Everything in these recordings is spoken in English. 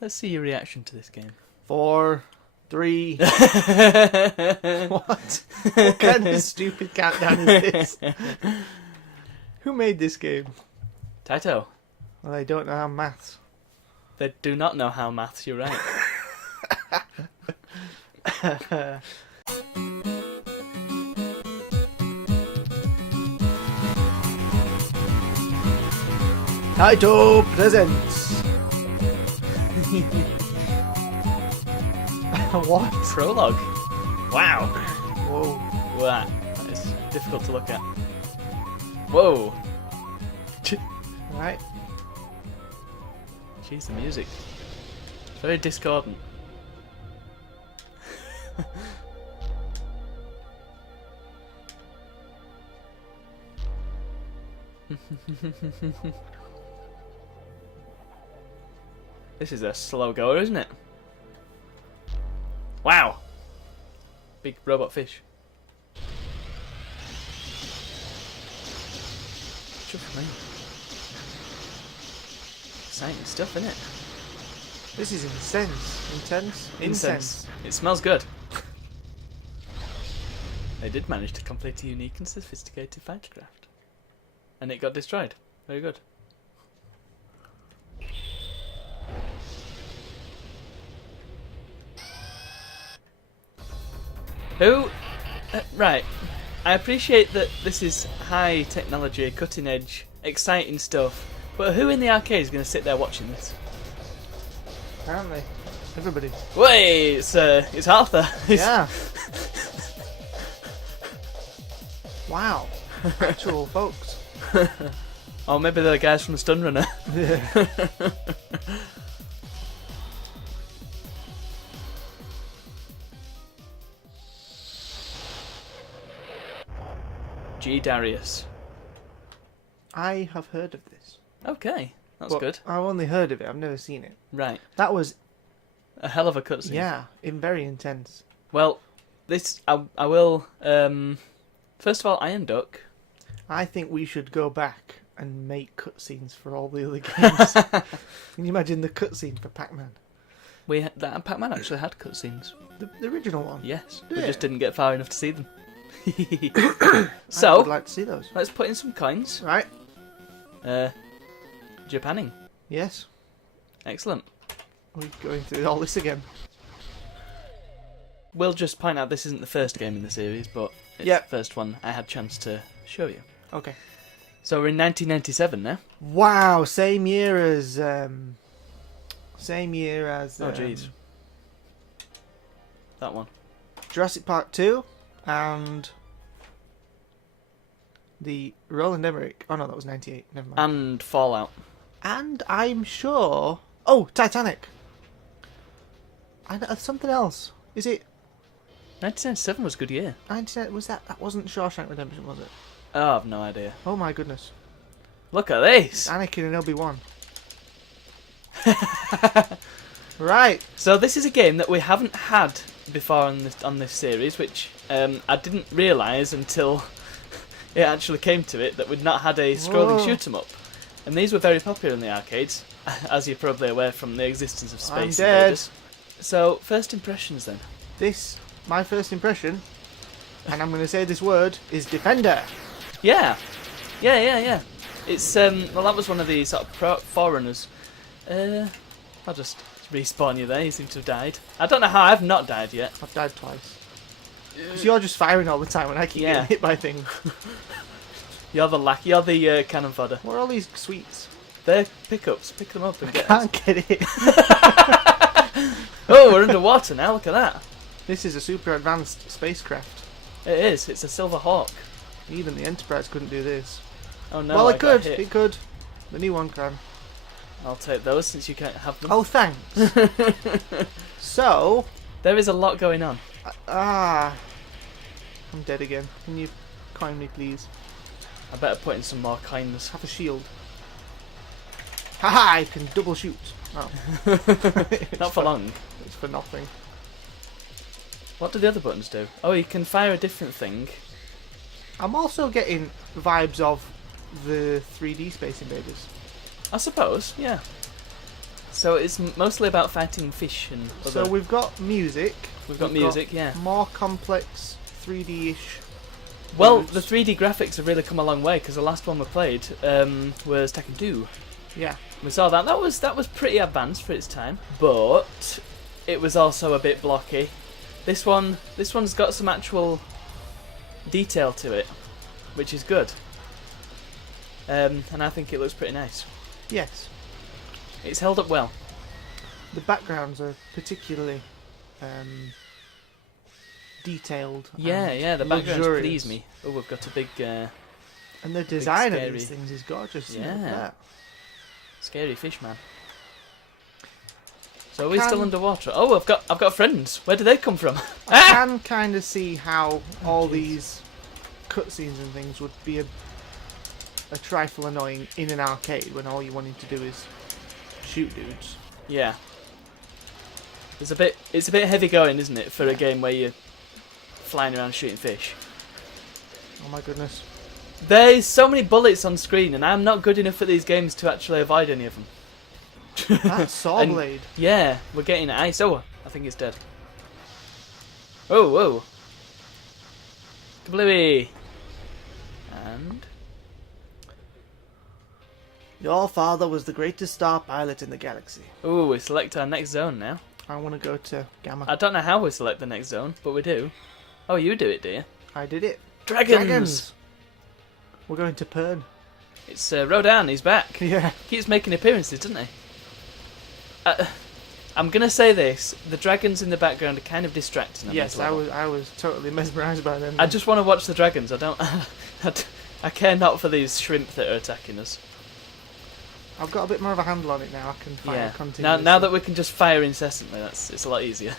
Let's see your reaction to this game. 4, 3. What? What kind of stupid countdown is this? Who made this game? Taito. Well, I don't know how maths. They do not know how maths, you're right. Taito presents. What? Prologue. Wow. Whoa. That is difficult to look at. Whoa. Right. Jeez, the music. It's very discordant. This is a slow goer, isn't it? Wow! Big robot fish. Just me. Exciting stuff, isn't it? This is intense. Incense. It smells good. They did manage to complete a unique and sophisticated fighter craft. And it got destroyed. Very good. Who? Right. I appreciate that this is high technology, cutting edge, exciting stuff. But who in the arcade is going to sit there watching this? Apparently. Everybody. Wait, it's Arthur. Yeah. Wow. Actual folks. Or maybe they're the guys from Stun Runner. Yeah. G-Darius. I have heard of this. Okay, that's But good. I've only heard of it. I've never seen it. Right. That was, A hell of a cutscene. yeah, very intense. Well, this, I will, first of all, Iron Duck. I think we should go back and make cutscenes for all the other games. Can you imagine the cutscene for Pac-Man? That Pac-Man actually had cutscenes. The original one? Yes, Did we it? just didn't get far enough to see them. I So, would like to see those. let's put in some coins. Right. Japanning. Yes. Excellent. We're going through all this again. We'll just point out this isn't the first game in the series, but it's Yep. the first one I had a chance to show you. Okay. So we're in 1997 now. Wow, same year as Oh jeez. That one. Jurassic Park 2 and the Roland Emmerich. Oh no, that was 98. Never mind. And Fallout. And I'm sure. Oh, Titanic. And something else. Is it 1997 was a good year. 99? Was that? That wasn't Shawshank Redemption, was it? Oh, I've no idea. Oh my goodness. Look at this! Anakin and Obi-Wan. Right. So this is a game that we haven't had before on this series, which I didn't realise until it actually came to it, that we'd not had a scrolling Whoa. shoot 'em up. And these were very popular in the arcades, as you're probably aware from the existence of I'm Space dead. Invaders. So, first impressions then. My first impression, and I'm going to say this word, is Defender. Yeah. It's, well, that was one of the sort of forerunners. I'll just respawn you there, you seem to have died. I don't know how I've not died yet. I've died twice. Because you're just firing all the time and I keep Yeah. getting hit by things. You're the cannon fodder. What are all these sweets? They're pickups, pick them up and get Can't get it. Oh, we're underwater now, look at that. This is a super advanced spacecraft. It is, it's a Silver Hawk. Even the Enterprise couldn't do this. Oh no, Well, I it got could. hit. It could. The new one can. I'll take those since you can't have them. Oh, thanks. So, There is a lot going on. I'm dead again. Can you coin me, please? I better put in some more kindness. Have a shield. Haha! I can double shoot. Oh. Not for long. It's for nothing. What do the other buttons do? Oh, you can fire a different thing. I'm also getting vibes of the 3D Space Invaders. I suppose, yeah. So it's mostly about fighting fish and other... So we've got music. We've got music, yeah. More complex 3D-ish. Well, moves. the 3D graphics have really come a long way because the last one we played was Tekken 2. Yeah. We saw that. That was pretty advanced for its time, but it was also a bit blocky. This one's got some actual detail to it, which is good. And I think it looks pretty nice. Yes. It's held up well. The backgrounds are particularly detailed. Yeah, the backgrounds luxurious. please me. Oh, we've got a big, And the design of scary- these things is gorgeous. Look Yeah. at that. scary fish man. So are we still underwater? Oh, I've got friends. Where do they come from? I can kind of see how all these cutscenes and things would be a trifle annoying in an arcade when all you wanted to do is shoot dudes. Yeah. It's a bit heavy going, isn't it, for a game where you're flying around shooting fish. Oh my goodness. There's so many bullets on screen, and I'm not good enough at these games to actually avoid any of them. That saw And- blade. Yeah, we're getting ice. Oh, I think it's dead. Oh, whoa. Kablooey. And... Your father was the greatest star pilot in the galaxy. oh, we select our next zone now. I want to go to Gamma. I don't know how we select the next zone, but we do. Oh, you do it, do you? I did it. Dragons! We're going to Pern. It's Rodan, he's back. Yeah. Keeps making appearances, doesn't he? I'm gonna say this: the dragons in the background are kind of distracting. On Yes, this I level. was totally mesmerised by them. I just want to watch the dragons. I don't. I care not for these shrimp that are attacking us. I've got a bit more of a handle on it now. I can fire Yeah. continuously. Now that we can just fire incessantly, it's a lot easier.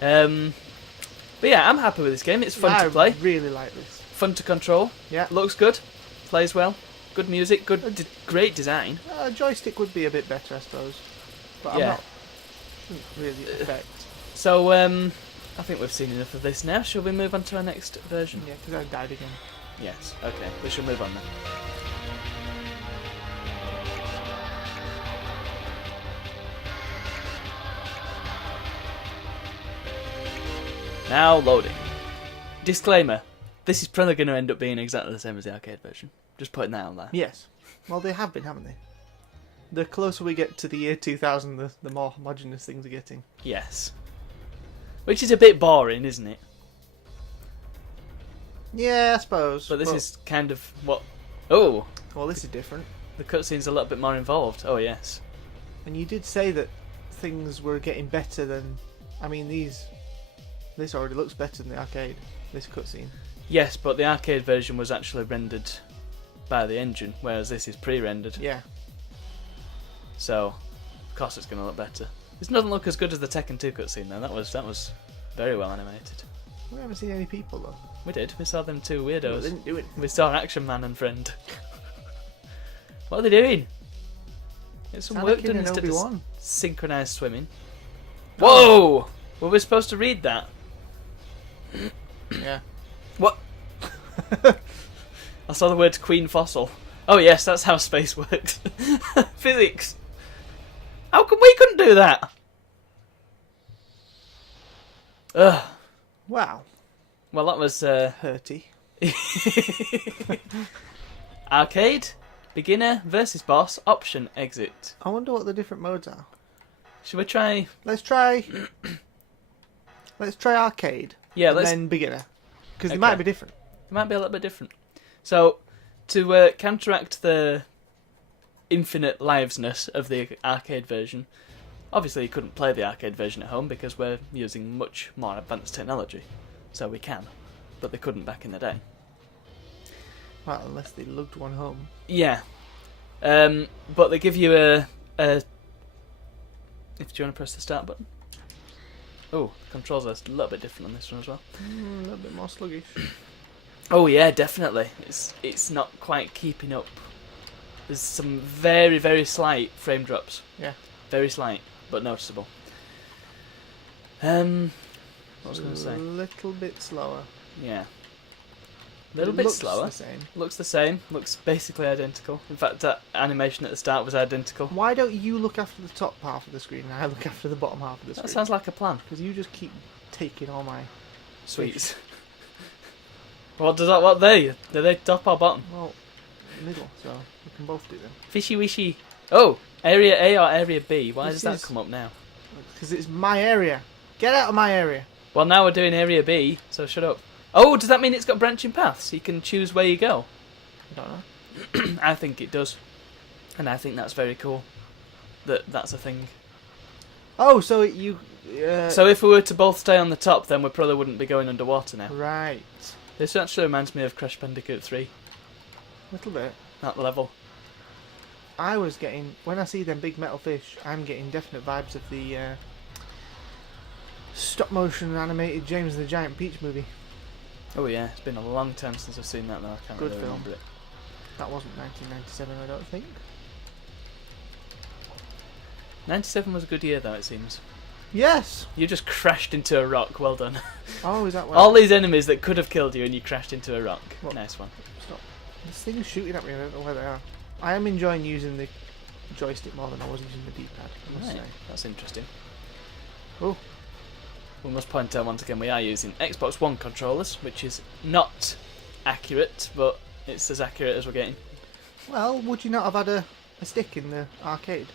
But yeah, I'm happy with this game. It's fun I to play, really like this. fun to control. Yeah. Looks good, plays well, good music, great design. A joystick would be a bit better, I suppose. But I'm Yeah. not. Shouldn't really affect. So I think we've seen enough of this now. Shall we move on to our next version? Yeah, because I died again. Yes. Okay. We shall move on then. Now loading. Disclaimer. This is probably going to end up being exactly the same as the arcade version. Just putting that on there. Yes. Well, they have been, haven't they? The closer we get to the year 2000, the more homogenous things are getting. Yes. Which is a bit boring, isn't it? Yeah, I suppose. But this is kind of what... oh! Well, this is different. The cutscene's a little bit more involved. Oh, yes. And you did say that things were getting better than... I mean, this already looks better than the arcade, this cutscene. Yes, but the arcade version was actually rendered by the engine, whereas this is pre-rendered. Yeah. So, of course it's going to look better. This doesn't look as good as the Tekken 2 cutscene, though. That was very well animated. We haven't seen any people, though. We did. We saw them two Well, weirdos. they didn't do it. We saw Action Man and Friend. What are they doing? Get some work Anakin done and instead of Obi-Wan. synchronized swimming. Whoa! Were we supposed to read that? Yeah. What? I saw the words Queen Fossil. Oh yes, that's how space works. Physics. How come we couldn't do that? Ugh. Wow. Well, that was Hurty. arcade, beginner versus boss, option, exit. I wonder what the different modes are. Should we try? Let's try... let's try arcade. Yeah, and let's. then beginner. Because Okay. they might be different. It might be a little bit different. So, to counteract the infinite livesness of the arcade version, obviously you couldn't play the arcade version at home because we're using much more advanced technology. So we can, but they couldn't back in the day. Well, unless they lugged one home. Yeah. But they give you a... if you want to press the start button. Oh, the controls are a little bit different on this one as well. A little bit more sluggish. Oh yeah, definitely. It's not quite keeping up. There's some very, very slight frame drops. Yeah. Very slight, but noticeable. What was I going to A say? little bit slower. Yeah. A little It bit looks slower. the same. Looks the same. Looks basically identical. In fact, that animation at the start was identical. Why don't you look after the top half of the screen and I look after the bottom half of the That screen? sounds like a plan. Because you just keep taking all my Sweets. What does that? What they? Do they top or bottom? well, middle, so we can both do them. Fishy wishy. Oh, area A or area B? Why This does that is- come up now? Because it's my area. Get out of my area. Well, now we're doing area B, so shut up. Oh, does that mean it's got branching paths? You can choose where you go. I don't know. I think it does, and I think that's very cool. That's a thing. Oh, so you. So if we were to both stay on the top, then we probably wouldn't be going underwater now. Right. This actually reminds me of Crash Bandicoot 3. A little bit. That level. I was getting. When I see them big metal fish, I'm getting definite vibes of the stop motion animated James and the Giant Peach movie. Oh yeah, it's been a long time since I've seen that though. I can't Good really film. remember it. That wasn't 1997, I don't think. 97 was a good year though, it seems. Yes! You just crashed into a rock. Well done. Oh, is that what? All these enemies that could have killed you, and you crashed into a rock. What? Nice one. Stop. This thing's shooting at me, I don't know where they are. I am enjoying using the joystick more than I was using the D-pad, I must Right, say. that's interesting. Oh. We must point out once again we are using Xbox One controllers, which is not accurate, but it's as accurate as we're getting. Well, would you not have had a stick in the arcade?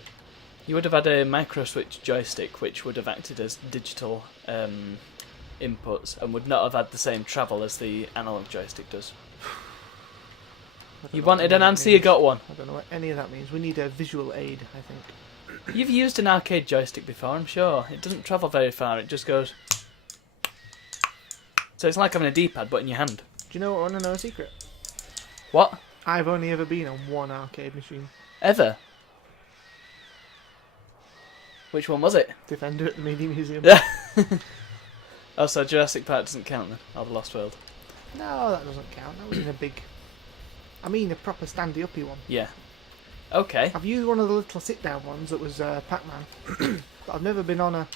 You would have had a micro switch joystick, which would have acted as digital inputs, and would not have had the same travel as the analog joystick does. I don't You know what wanted any an of that answer, you means. got one. I don't know what any of that means. We need a visual aid, I think. You've used an arcade joystick before, I'm sure. It doesn't travel very far, it just goes... So it's like having a D-pad, but in your hand. Do you know what? Want to know a secret? What? I've only ever been on one arcade machine. Ever? Which one was it? Defender at the Media Museum. Oh, so Jurassic Park doesn't count then? Or The Lost World? No, that doesn't count. That was in a big... I mean a proper standy-uppy one. Yeah. Okay. I've used one of the little sit-down ones that was Pac-Man. But I've never been on a...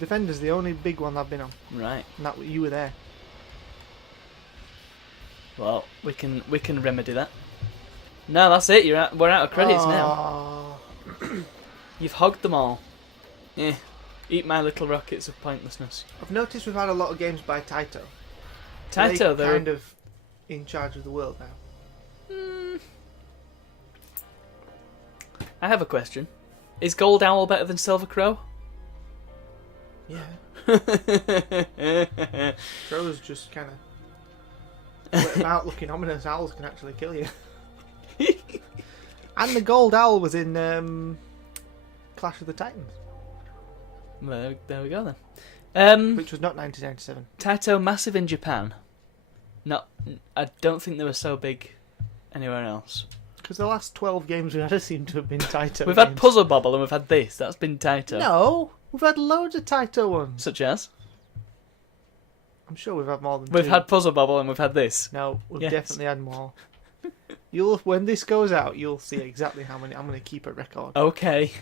Defender's the only big one I've been on. Right. And that you were there. Well, we can remedy that. No, that's it. We're out of credits now. You've hogged them all. Yeah. Eat my little rockets of pointlessness. I've noticed we've had a lot of games by Taito. Taito, They're though. kind of in charge of the world now. I have a question. Is Gold Owl better than Silver Crow? Yeah. Crows just kind of about looking ominous. Owls can actually kill you. And the gold owl was in Clash of the Titans, Well, there we go then. which was not 1997. Taito massive in Japan. I don't think they were so big anywhere else. Because the last 12 games we had seem to have been Taito. We've had games. Puzzle Bobble and we've had this. That's been Taito. No, we've had loads of Taito ones. Such as? I'm sure we've had more than We've two. had Puzzle Bobble and we've had this. No, we've Yes. definitely had more. When this goes out, you'll see exactly how many. I'm going to keep a record. Okay.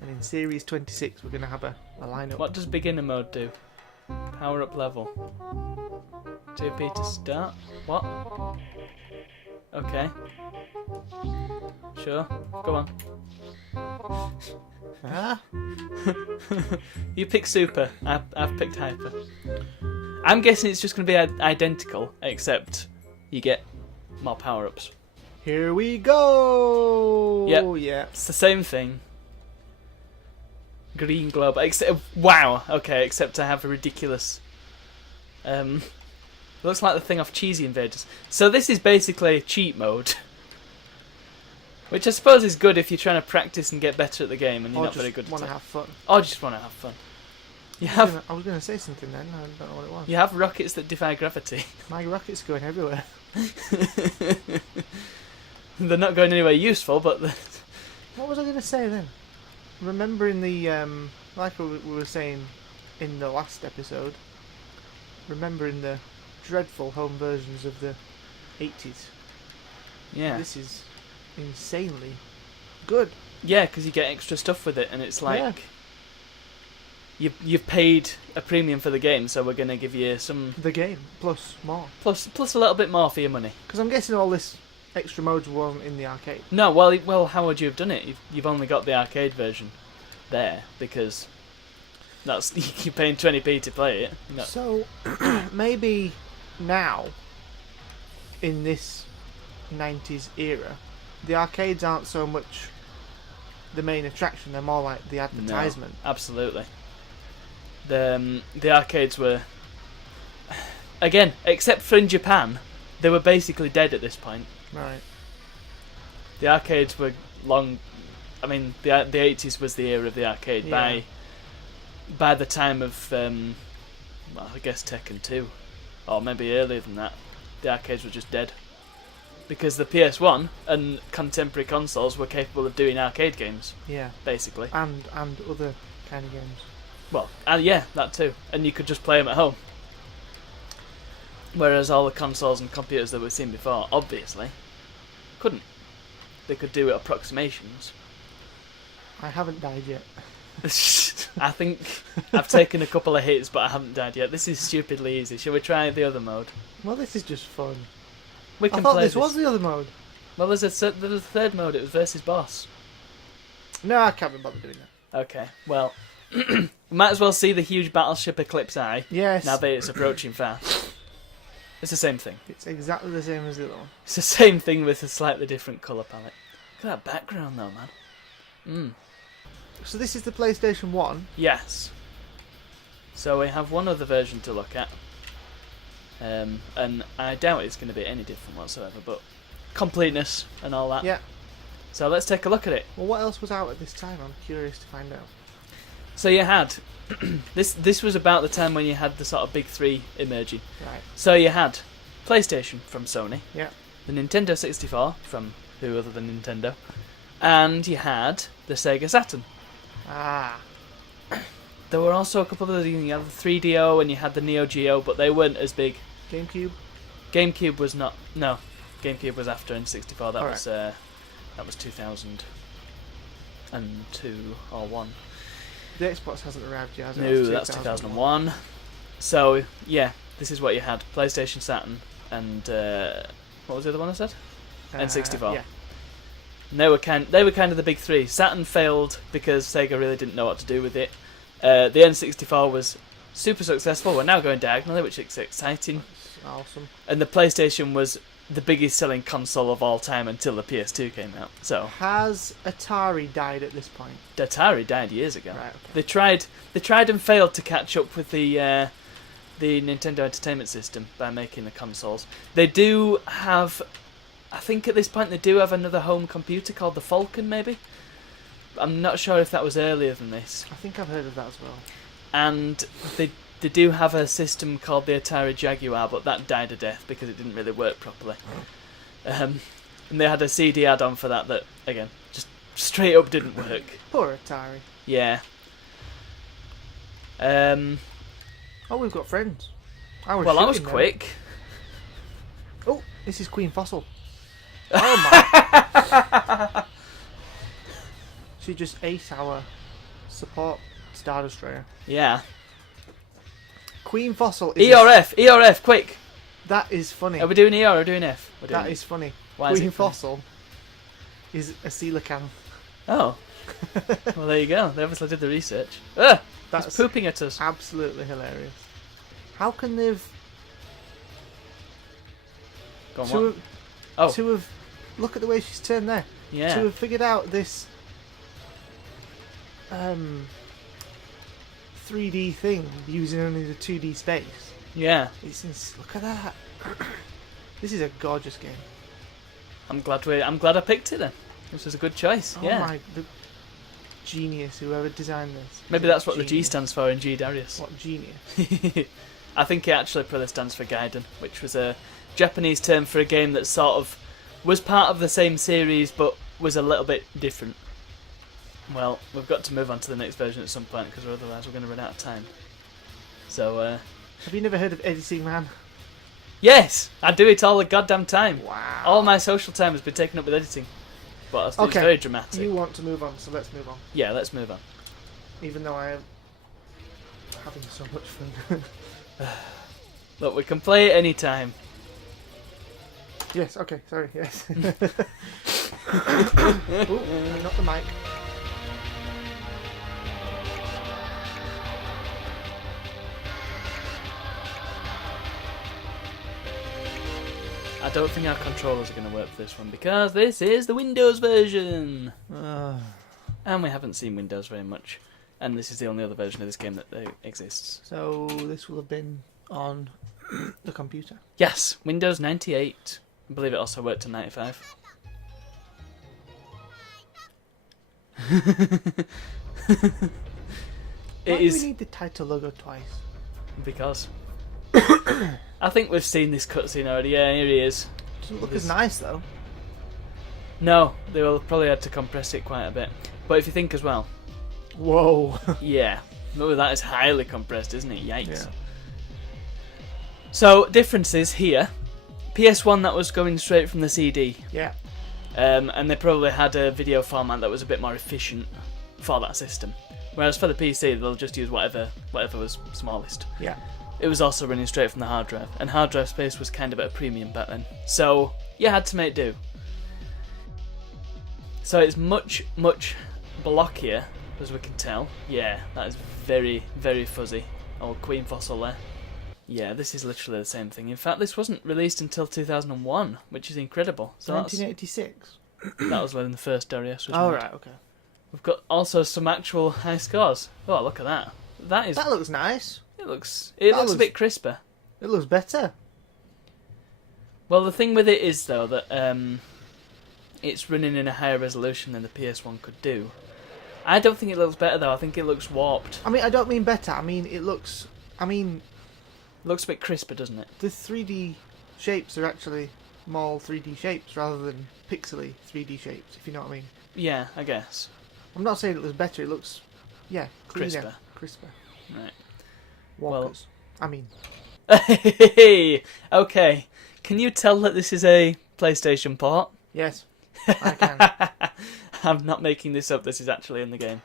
And in Series 26, we're going to have a lineup. What does beginner mode do? Power up level. 2p to start? What? Okay. Sure. Go on. Ah, You pick super. I've picked hyper. I'm guessing it's just going to be identical, except you get more power-ups. here we go. Yep. Yeah. It's the same thing. Green globe. Except, wow. Okay, except I have a ridiculous... looks like the thing off Cheesy Invaders. So this is basically cheat mode. Which I suppose is good if you're trying to practice and get better at the game and you're Or not very just good at want to it. have fun. Or just want to have fun. I was going to say something then. I don't know what it was. You have rockets that defy gravity. My rocket's going everywhere. They're not going anywhere useful, but... What was I going to say then? Remembering the, like we were saying in the last episode, remembering the dreadful home versions of the 80s. Yeah. This is insanely good. Yeah, because you get extra stuff with it, and it's like... Yeah. you've paid a premium for the game, so we're going to give you some The game plus more. plus a little bit more for your money. Because I'm guessing all this extra modes wasn't in the arcade. No, well, how would you have done it? You've only got the arcade version there because that's you're paying 20p to play it. You know. So maybe now, in this 90s era, the arcades aren't so much the main attraction; they're more like the advertisement. No, absolutely. The arcades were, again, except for in Japan, they were basically dead at this point. Right. The arcades were long. I mean, the 80s was the era of the arcade. Yeah. By the time of, well, I guess Tekken 2, or maybe earlier than that, the arcades were just dead. Because the PS1 and contemporary consoles were capable of doing arcade games. Yeah. Basically. And other kind of games. Well, yeah, that too. And you could just play them at home. Whereas all the consoles and computers that we've seen before, obviously, couldn't. They could do approximations. I haven't died yet. I think I've taken a couple of hits, but I haven't died yet. This is stupidly easy. Shall we try the other mode? Well, this is just fun. We can I thought play this was the other mode. Well, there's a third mode. It was versus boss. No, I can't be bothered doing that. Okay, well, might as well see the huge battleship Eclipse Eye. Yes. Now that it's approaching fast. It's the same thing. It's exactly the same as the other one. It's the same thing with a slightly different colour palette. Look at that background though, man. So this is the PlayStation 1. Yes. So we have one other version to look at. And I doubt it's going to be any different whatsoever, but completeness and all that. Yeah. So let's take a look at it. Well, what else was out at this time? I'm curious to find out. So you had... this was about the time when you had the sort of big three emerging. Right. So you had PlayStation from Sony. Yeah. The Nintendo 64 from who other than Nintendo. And you had the Sega Saturn. Ah. There were also a couple of others. You had the 3DO and you had the Neo Geo, but they weren't as big. GameCube? GameCube was not... No. GameCube was after N64. That Alright. That was 2002 or 1. The Xbox hasn't arrived yet, has it? No, that's 2001. So, yeah, this is what you had. PlayStation, Saturn, and... what was the other one I said? N64. Yeah. And they were kind of the big three. Saturn failed because Sega really didn't know what to do with it. The N64 was super successful. We're now going diagonally, which is exciting. That's awesome. And the PlayStation was the biggest selling console of all time until the PS2 came out. So Has Atari died at this point? Atari died years ago. Right, okay. They tried and failed to catch up with the Nintendo Entertainment System by making the consoles. They do have, I think at this point they do have another home computer called the Falcon, maybe. I'm not sure if that was earlier than this. I think I've heard of that as well. And they do have a system called the Atari Jaguar, but that died a death because it didn't really work properly. And they had a CD add-on for that again, just straight up didn't work. Poor Atari. Yeah. Oh, we've got friends. I was shooting them. quick. Oh, this is Queen Fossil. Oh my! She just ate our support Star Destroyer. Yeah. Queen Fossil is ERF, quick! that is funny. Are we doing E or are we doing F? We're doing That E. is funny. Why is Queen it funny? Fossil is a coelacanth. Oh. Well, there you go. They obviously did the research. Ugh! That's It's pooping at us. absolutely hilarious. How can they've Go on, to what? have, Oh, to have look at the way she's turned there. yeah. To have figured out this 3D thing using only the 2D space. Yeah. Look at that. This is a gorgeous game. I'm glad I picked it then. This was a good choice. Oh Yeah. my, the genius, whoever designed this. Maybe that's what the G Genius. stands for in G-Darius. What genius. I think it actually probably stands for Gaiden, which was a Japanese term for a game that sort of was part of the same series but was a little bit different. Well, we've got to move on to the next version at some point because otherwise we're going to run out of time. So, Have you never heard of Editing Man? yes, I do it all the goddamn time. Wow. All my social time has been taken up with editing. But it's Okay. very dramatic. You want to move on, so let's move on. Yeah, let's move on. Even though I having so much fun. Look, we can play it any time. Yes, okay, sorry, yes. Oh, not the mic. I don't think our controllers are going to work for this one because this is the Windows version. And we haven't seen Windows very much. And this is the only other version of this game that exists. So this will have been on the computer. Yes, Windows 98. I believe it also worked on 95. Why do we need the title logo twice? Because I think we've seen this cutscene already. Yeah, here he is. Doesn't look as nice though. No, they will probably have to compress it quite a bit. But if you think as well, whoa. yeah, no, that is highly compressed, isn't it? Yikes. Yeah. So differences here. PS1 that was going straight from the CD. Yeah. And they probably had a video format that was a bit more efficient for that system. Whereas for the PC, they'll just use whatever was smallest. Yeah. It was also running straight from the hard drive, and hard drive space was kind of at a premium back then. So you had to make do. So it's much blockier, as we can tell. Yeah, that is very, very fuzzy. Old Queen fossil there. Yeah, this is literally the same thing. In fact, this wasn't released until 2001, which is incredible. So 1986. That was when the first Darius was Oh, made. right, okay. We've got also some actual high scores. Oh, look at that. That looks nice. It looks a bit crisper. It looks better. Well, the thing with it is though that it's running in a higher resolution than the PS1 could do. I don't think it looks better though. I think it looks warped. I mean, I don't mean better. I mean, it looks. Looks a bit crisper, doesn't it? The 3D shapes are actually more 3D shapes rather than pixely 3D shapes. If you know what I mean. Yeah, I guess. I'm not saying it looks better. It looks, yeah, cleaner, Crisper. Right. Walkers. Well, I mean. Okay. Can you tell that this is a PlayStation port? Yes, I can. I'm not making this up. This is actually in the game.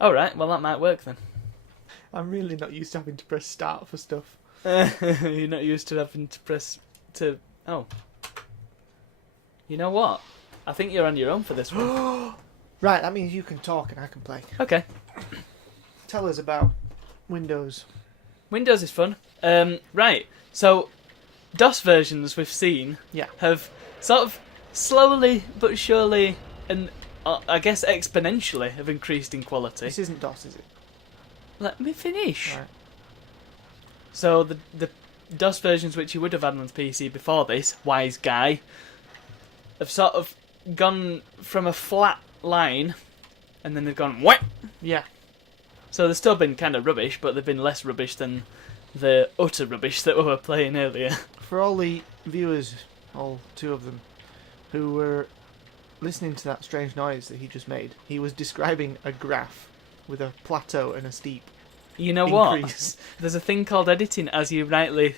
All right. Well, that might work then. I'm really not used to having to press start for stuff. You're not used to having to press to. Oh. You know what? I think you're on your own for this one. Right, that means you can talk and I can play. Okay. Tell us about Windows. Windows is fun. Right. So, DOS versions we've seen have sort of slowly but surely and I guess exponentially have increased in quality. This isn't DOS, is it? Let me finish. Right. So the DOS versions which you would have had on the PC before this, wise guy, have sort of gone from a flat line and then they've gone what? Yeah. So they've still been kind of rubbish, but they've been less rubbish than the utter rubbish that we were playing earlier. For all the viewers, all two of them, who were listening to that strange noise that he just made, he was describing a graph with a plateau and a steep You know increase. what? There's a thing called editing, as you rightly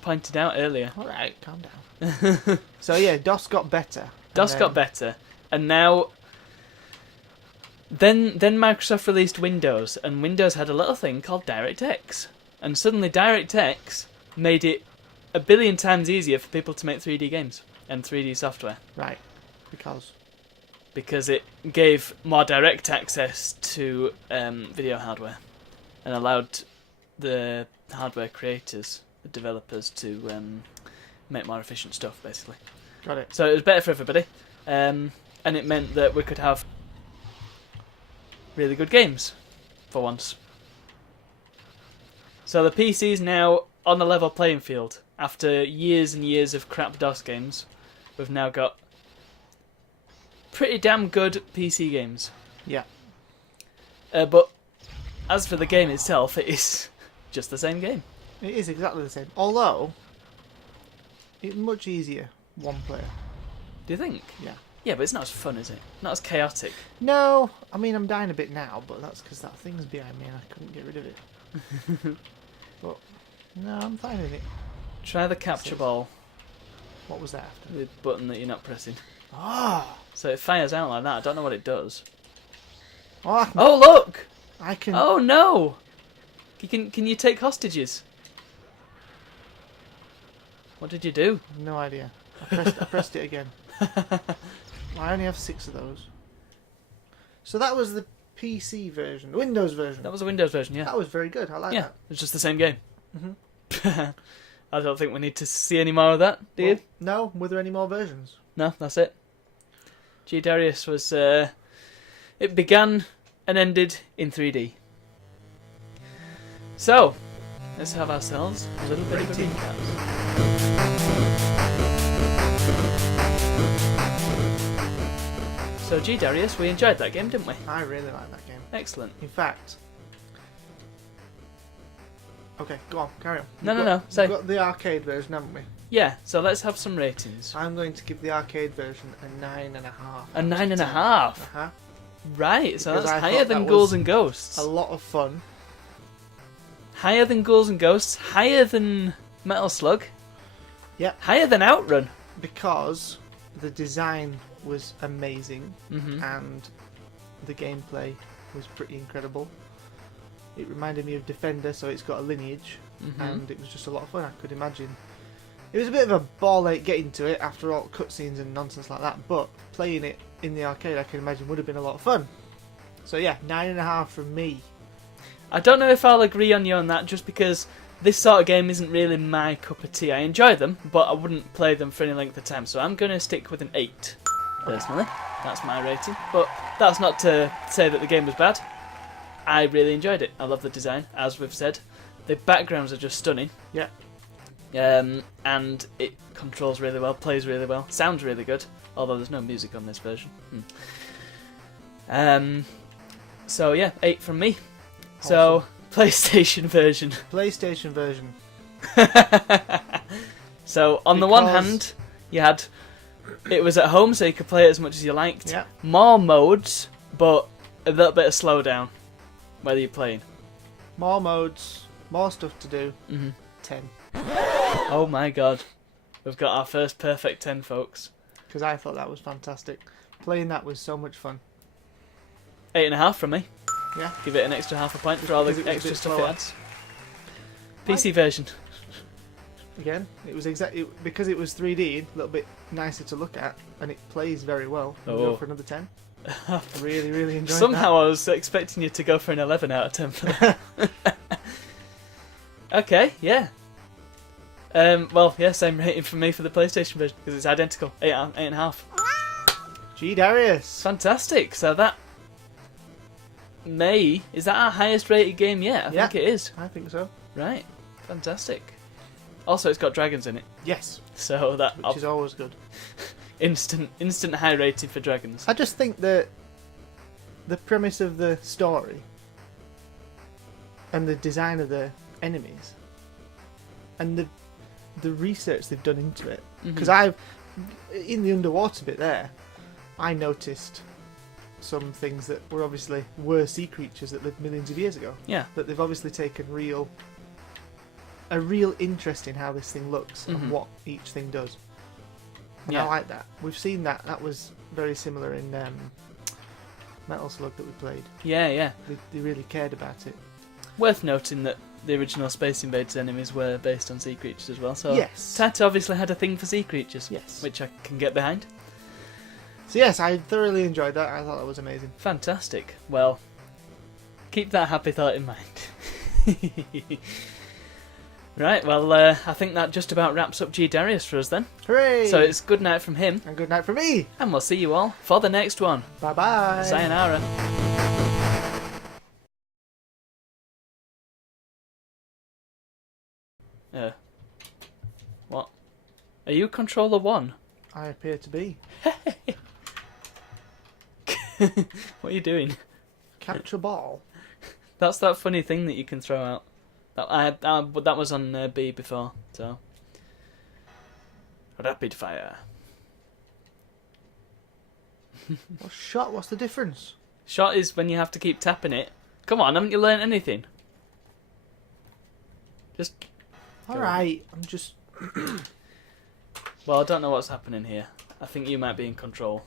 pointed out earlier. Alright, calm down. So yeah, DOS got better. DOS got better, and now... Then Microsoft released Windows, and Windows had a little thing called DirectX. And suddenly DirectX made it a billion times easier for people to make 3D games and 3D software. Right, because it gave more direct access to video hardware and allowed the hardware creators, the developers, to make more efficient stuff, basically. Got it. So it was better for everybody, and it meant that we could have really good games for once. So the PC's now on a level playing field. After years and years of crap DOS games, we've now got pretty damn good PC games. Yeah. But as for the game itself, it is just the same game. It is exactly the same. Although, it's much easier one player. Do you think? Yeah. Yeah, but it's not as fun, is it? Not as chaotic. No, I mean, I'm dying a bit now, but that's because that thing's behind me and I couldn't get rid of it. But, no, I'm finding it. Try the capture ball. What was that after? The button that you're not pressing. Ah! So it fires out like that. I don't know what it does. Oh, Oh, look! I can... Oh, no! Can you take hostages? What did you do? No idea. I pressed it again. I only have 6 of those. So that was the PC version, the Windows version. That was a Windows version, yeah. That was very good. I like that. It's just the same game. Mm-hmm. I don't think we need to see any more of that, do you? No. Were there any more versions? No, that's it. G-Darius was... it began and ended in 3D. So, let's have ourselves a little bit of a recap. So G-Darius, we enjoyed that game, didn't we? I really like that game. Excellent. In fact... Okay, go on, carry on. No. We've got the arcade version, haven't we? Yeah, so let's have some ratings. I'm going to give the arcade version a 9.5. A 9.5? Uh-huh. Right, so Because that's I higher thought than that Ghouls was and Ghosts. A lot of fun. Higher than Ghouls and Ghosts, higher than Metal Slug. Yeah. Higher than Outrun. Because the design was amazing Mm-hmm. and the gameplay was pretty incredible. It reminded me of Defender, so it's got a lineage, Mm-hmm. and it was just a lot of fun. I could imagine. It was a bit of a ball ache getting to it after all cutscenes and nonsense like that, but playing it in the arcade, I can imagine, would have been a lot of fun. So yeah, 9.5 from me. I don't know if I'll agree on you on that, just because this sort of game isn't really my cup of tea. I enjoy them, but I wouldn't play them for any length of time, so I'm going to stick with an 8, personally. That's my rating, but that's not to say that the game was bad. I really enjoyed it. I love the design, as we've said. The backgrounds are just stunning. Yeah. And it controls really well, plays really well, sounds really good, although there's no music on this version. So yeah, 8 from me. Awesome. So, PlayStation version. PlayStation version. So, on the one Because- hand, you had... It was at home, so you could play it as much as you liked. Yeah. More modes, but a little bit of slowdown, whether you're playing. More modes, more stuff to do. Mm-hmm. 10. Oh my god. We've got our first perfect 10, folks. Because I thought that was fantastic. Playing that was so much fun. 8.5 from me. Yeah. Give it an extra half a point for all Because the it was a extra bit stuff it slower. adds. PC version. Again, it was exactly because it was 3D, a little bit nicer to look at, and it plays very well. We'll Oh. go for another 10. Really, really enjoyed Somehow I was expecting you to go for an 11 out of 10 for that. Okay, yeah. Well, yeah, same rating from me for the PlayStation version, because it's identical. 8.5. that. G-Darius. Fantastic. So that is that our highest rated game yet? I Yeah. think it is. I think so. Right. Fantastic. Also, it's got dragons in it, Yes, so that which is always good. instant high rating for dragons. I just think that the premise of the story and the design of the enemies and the research they've done into it, because Mhm. in the underwater bit there, I noticed some things that were sea creatures that lived millions of years ago. Yeah. That they've obviously taken a real interest in how this thing looks Mhm. and what each thing does. And Yeah. I like that. We've seen that. That was very similar in Metal Slug that we played. Yeah. They really cared about it. Worth noting that the original Space Invaders enemies were based on sea creatures as well. So Yes. Tata obviously had a thing for sea creatures, Yes. which I can get behind. So yes, I thoroughly enjoyed that. I thought that was amazing. Fantastic. Well, keep that happy thought in mind. Right, well, I think that just about wraps up G-Darius for us then. Hooray! So it's good night from him, and good night for me. and we'll see you all for the next one. Bye bye. Sayonara. What? Are you controller 1? I appear to be. What are you doing? Capture ball. That's that funny thing that you can throw out. But that was on B before, so. Rapid fire. What's shot? What's the difference? Shot is when you have to keep tapping it. Come on, haven't you learned anything? Just. Alright, I'm just... Well, I don't know what's happening here. I think you might be in control.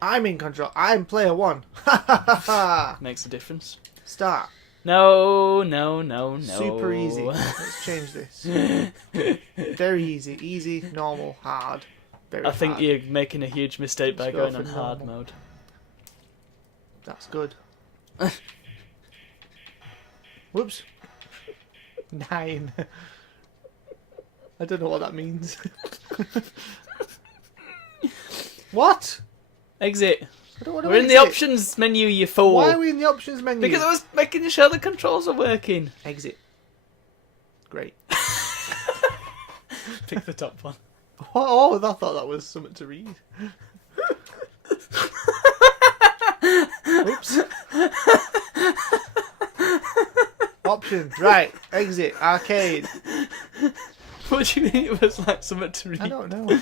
I'm in control. I'm player 1. Ha ha ha ha. Makes a difference. Start. No, no, no, no. Super easy. Let's change this. Very easy. Easy, normal, hard. Very I think hard. you're making a huge mistake by Let's go going for on hard normal. mode. That's good. Whoops. 9. I don't know what that means. What? Exit. I don't want to We're in the exit. options menu, you fool. Why are we in the options menu? Because I was making sure the controls are working. Exit. Great. Pick the top one. Oh, I thought that was something to read. Oops. Options. Right. Exit. Arcade. What do you mean it was like something to read? I don't know.